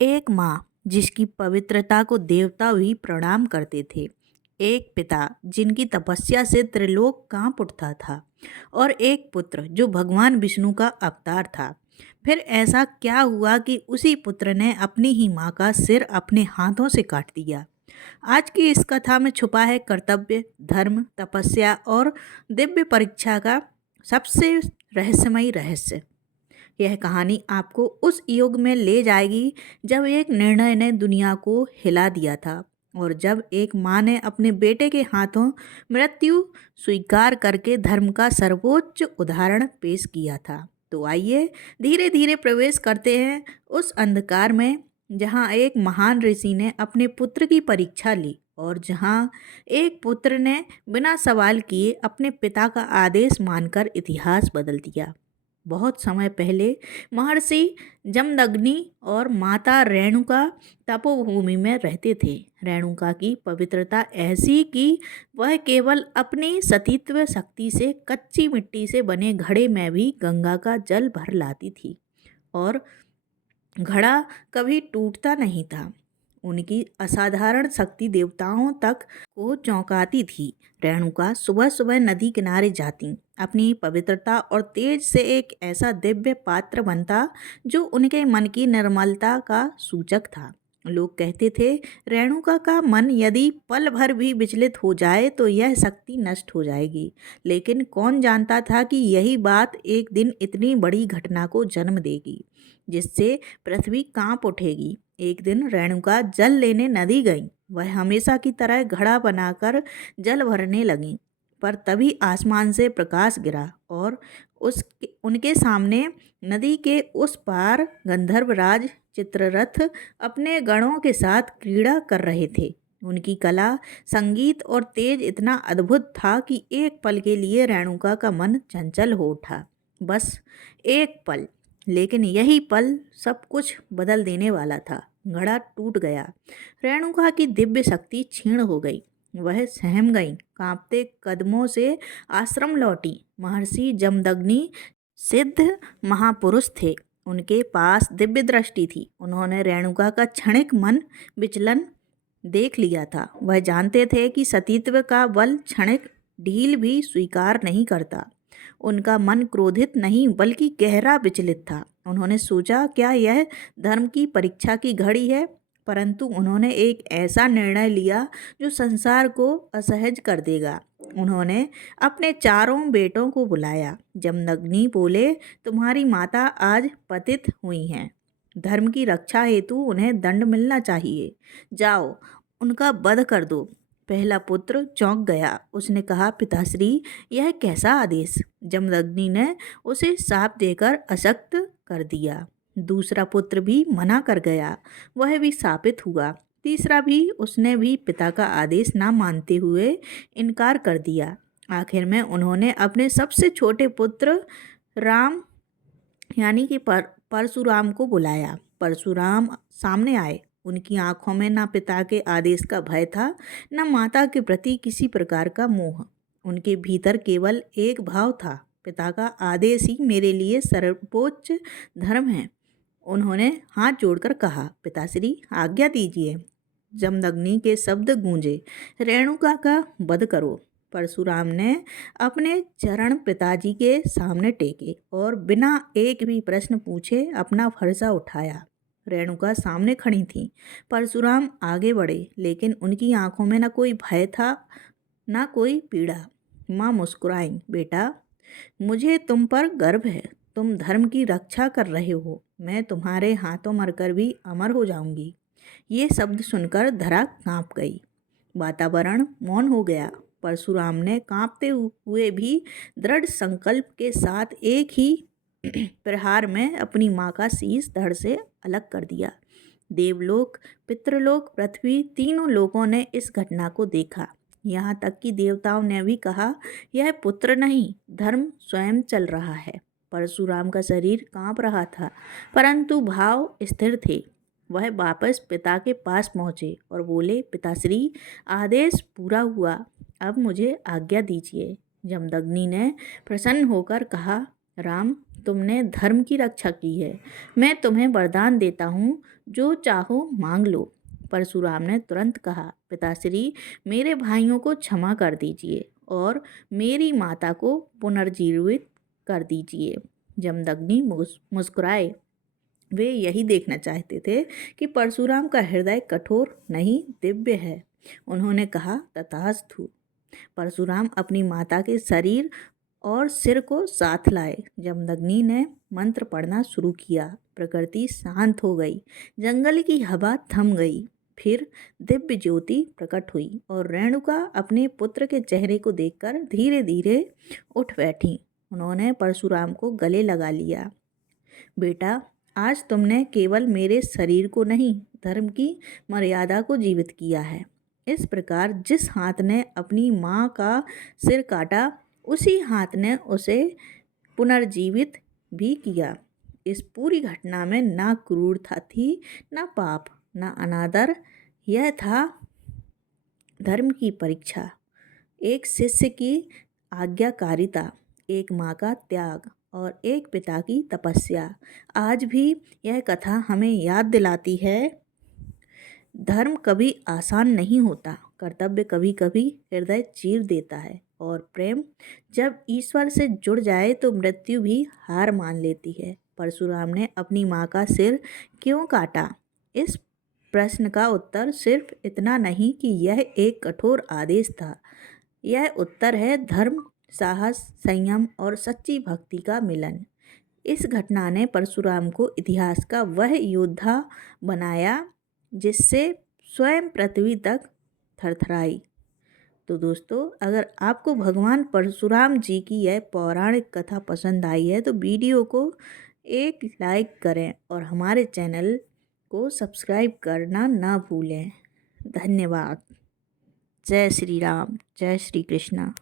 एक माँ जिसकी पवित्रता को देवता भी प्रणाम करते थे, एक पिता जिनकी तपस्या से त्रिलोक कांप उठता था, और एक पुत्र जो भगवान विष्णु का अवतार था। फिर ऐसा क्या हुआ कि उसी पुत्र ने अपनी ही माँ का सिर अपने हाथों से काट दिया। आज की इस कथा में छुपा है कर्तव्य, धर्म, तपस्या और दिव्य परीक्षा का सबसे रहस्यमयी रहस्य। यह कहानी आपको उस युग में ले जाएगी जब एक निर्णय ने दुनिया को हिला दिया था, और जब एक माँ ने अपने बेटे के हाथों मृत्यु स्वीकार करके धर्म का सर्वोच्च उदाहरण पेश किया था। तो आइए धीरे धीरे प्रवेश करते हैं उस अंधकार में जहाँ एक महान ऋषि ने अपने पुत्र की परीक्षा ली, और जहाँ एक पुत्र ने बिना सवाल किए अपने पिता का आदेश मानकर इतिहास बदल दिया। बहुत समय पहले महर्षि जमदग्नि और माता रेणुका तपोभूमि में रहते थे। रेणुका की पवित्रता ऐसी कि वह केवल अपनी सतीत्व शक्ति से कच्ची मिट्टी से बने घड़े में भी गंगा का जल भर लाती थी, और घड़ा कभी टूटता नहीं था। उनकी असाधारण शक्ति देवताओं तक को चौंकाती थी। रेणुका सुबह सुबह नदी किनारे जाती, अपनी पवित्रता और तेज से एक ऐसा दिव्य पात्र बनता जो उनके मन की निर्मलता का सूचक था। लोग कहते थे, रेणुका का मन यदि पल भर भी विचलित हो जाए तो यह शक्ति नष्ट हो जाएगी। लेकिन कौन जानता था कि यही बात एक दिन इतनी बड़ी घटना को जन्म देगी जिससे पृथ्वी कांप उठेगी। एक दिन रेणुका जल लेने नदी गई। वह हमेशा की तरह घड़ा बनाकर जल भरने लगी, पर तभी आसमान से प्रकाश गिरा और उनके सामने नदी के उस पार गंधर्वराज चित्ररथ अपने गणों के साथ क्रीड़ा कर रहे थे। उनकी कला, संगीत और तेज इतना अद्भुत था कि एक पल के लिए रेणुका का मन चंचल हो उठा। बस एक पल, लेकिन यही पल सब कुछ बदल देने वाला था। घड़ा टूट गया। रेणुका की दिव्य शक्ति क्षीण हो गई। वह सहम गई, कांपते कदमों से आश्रम लौटी। महर्षि जमदग्नि सिद्ध महापुरुष थे, उनके पास दिव्य दृष्टि थी। उन्होंने रेणुका का क्षणिक मन विचलन देख लिया था। वह जानते थे कि सतीत्व का बल क्षणिक ढील भी स्वीकार नहीं करता। उनका मन क्रोधित नहीं बल्कि गहरा विचलित था। उन्होंने सोचा, क्या यह धर्म की परीक्षा की घड़ी है? परंतु उन्होंने एक ऐसा निर्णय लिया जो संसार को असहज कर देगा। उन्होंने अपने चारों बेटों को बुलाया। जमदग्नि बोले, तुम्हारी माता आज पतित हुई हैं। धर्म की रक्षा हेतु उन्हें दंड मिलना चाहिए। जाओ, उनका वध कर दो। पहला पुत्र चौंक गया। उसने कहा, पिताश्री, यह कैसा आदेश? जमदग्नि ने उसे शाप देकर अशक्त कर दिया। दूसरा पुत्र भी मना कर गया, वह भी शापित हुआ। तीसरा भी, उसने भी पिता का आदेश ना मानते हुए इनकार कर दिया। आखिर में उन्होंने अपने सबसे छोटे पुत्र राम यानी कि परशुराम को बुलाया। परशुराम सामने आए। उनकी आंखों में न पिता के आदेश का भय था, न माता के प्रति किसी प्रकार का मोह। उनके भीतर केवल एक भाव था, पिता का आदेश ही मेरे लिए सर्वोच्च धर्म है। उन्होंने हाथ जोड़कर कहा, पिताश्री, आज्ञा दीजिए। जमदग्नि के शब्द गूंजे, रेणुका का वध करो। परशुराम ने अपने चरण पिताजी के सामने टेके और बिना एक भी प्रश्न पूछे अपना फरसा उठाया। रेणुका सामने खड़ी थी। परशुराम आगे बढ़े, लेकिन उनकी आंखों में न कोई भय था न कोई पीड़ा। माँ मुस्कुराई, बेटा, मुझे तुम पर गर्व है। तुम धर्म की रक्षा कर रहे हो। मैं तुम्हारे हाथों मरकर भी अमर हो जाऊंगी। ये शब्द सुनकर धरा कांप गई। वातावरण मौन हो गया। परशुराम ने कांपते हुए भी दृढ़ संकल्प के साथ एक ही प्रहार में अपनी माँ का शीश धड़ से अलग कर दिया। देवलोक, पितृलोक, पृथ्वी, तीनों लोगों ने इस घटना को देखा। यहाँ तक कि देवताओं ने भी कहा, यह पुत्र नहीं, धर्म स्वयं चल रहा है। परशुराम का शरीर कांप रहा था, परंतु भाव स्थिर थे। वह वापस पिता के पास पहुँचे और बोले, पिताश्री, आदेश पूरा हुआ, अब मुझे आज्ञा दीजिए। जमदग्नि ने प्रसन्न होकर कहा, राम, तुमने धर्म की रक्षा की है। मैं तुम्हें वरदान देता हूँ, जो चाहो मांग लो। परशुराम ने तुरंत कहा, पिताश्री, मेरे भाइयों को क्षमा कर दीजिए और मेरी माता को पुनर्जीवित कर दीजिए। जमदग्नि मुस्कुराए। वे यही देखना चाहते थे कि परशुराम का हृदय कठोर नहीं दिव्य है। उन्होंने कहा, तथास्तु। परशुराम अपनी माता के शरीर और सिर को साथ लाए। जमदग्नि ने मंत्र पढ़ना शुरू किया। प्रकृति शांत हो गई, जंगल की हवा थम गई। फिर दिव्य ज्योति प्रकट हुई और रेणुका अपने पुत्र के चेहरे को देखकर धीरे धीरे उठ बैठी। उन्होंने परशुराम को गले लगा लिया। बेटा, आज तुमने केवल मेरे शरीर को नहीं, धर्म की मर्यादा को जीवित किया है। इस प्रकार जिस हाथ ने अपनी माँ का सिर काटा, उसी हाथ ने उसे पुनर्जीवित भी किया। इस पूरी घटना में ना क्रूरता थी, ना पाप, ना अनादर। यह था धर्म की परीक्षा, एक शिष्य की आज्ञाकारिता, एक माँ का त्याग और एक पिता की तपस्या। आज भी यह कथा हमें याद दिलाती है, धर्म कभी आसान नहीं होता, कर्तव्य कभी कभी हृदय चीर देता है और प्रेम जब ईश्वर से जुड़ जाए तो मृत्यु भी हार मान लेती है। परशुराम ने अपनी माँ का सिर क्यों काटा? इस प्रश्न का उत्तर सिर्फ इतना नहीं कि यह एक कठोर आदेश था। यह उत्तर है धर्म, साहस, संयम और सच्ची भक्ति का मिलन। इस घटना ने परशुराम को इतिहास का वह योद्धा बनाया जिससे स्वयं पृथ्वी तक थरथराई। तो दोस्तों, अगर आपको भगवान परशुराम जी की यह पौराणिक कथा पसंद आई है तो वीडियो को एक लाइक करें और हमारे चैनल को सब्सक्राइब करना ना भूलें। धन्यवाद। जय श्री राम, जय श्री कृष्णा।